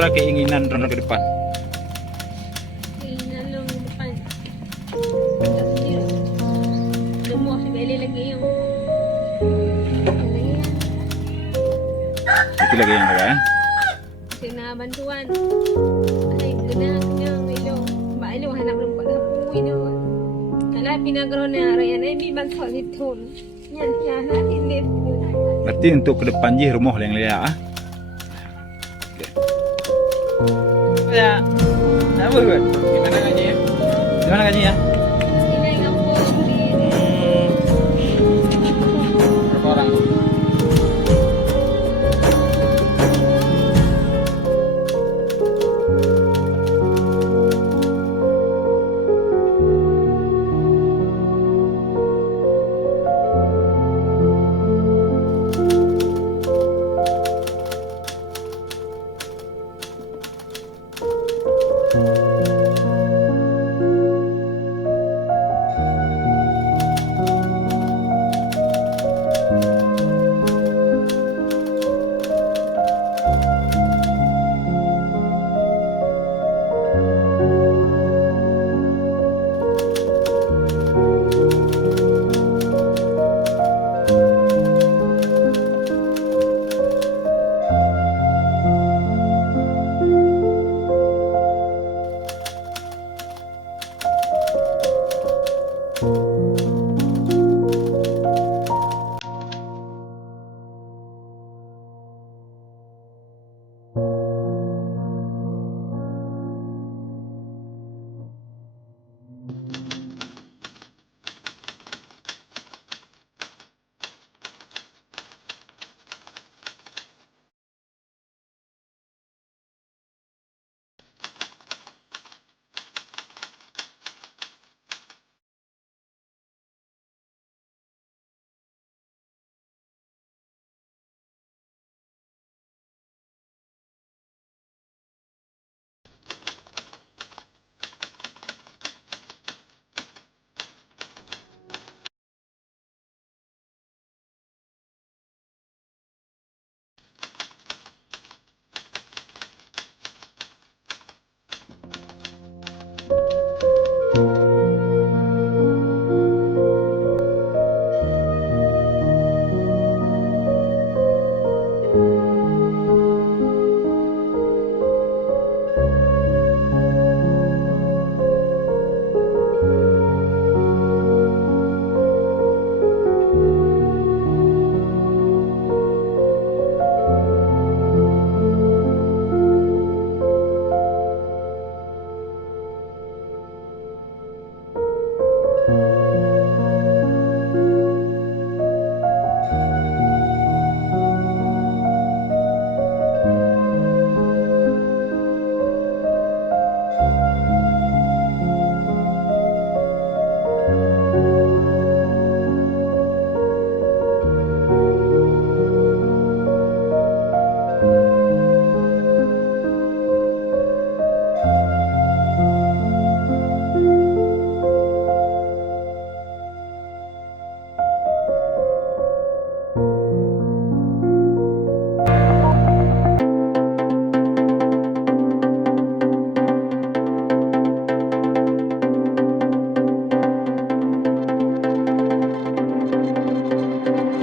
Ronda keinginan Ronda ke depan. Keinginan lo depan. Tak sendiri. Semua sekali lagi yang Itu lagi yang ada kan? kena bantuan. Ay, kena ilo. Mbak ilo hanap lumpat hapu ilo. Kalau pinagro na rayan ay may bantuan ito. Yan siya natin lift. Berarti untuk ke depan je rumah yang layak ah. Okey. Ya. Apa buat? Gimana gajinya? Gimana gajinya?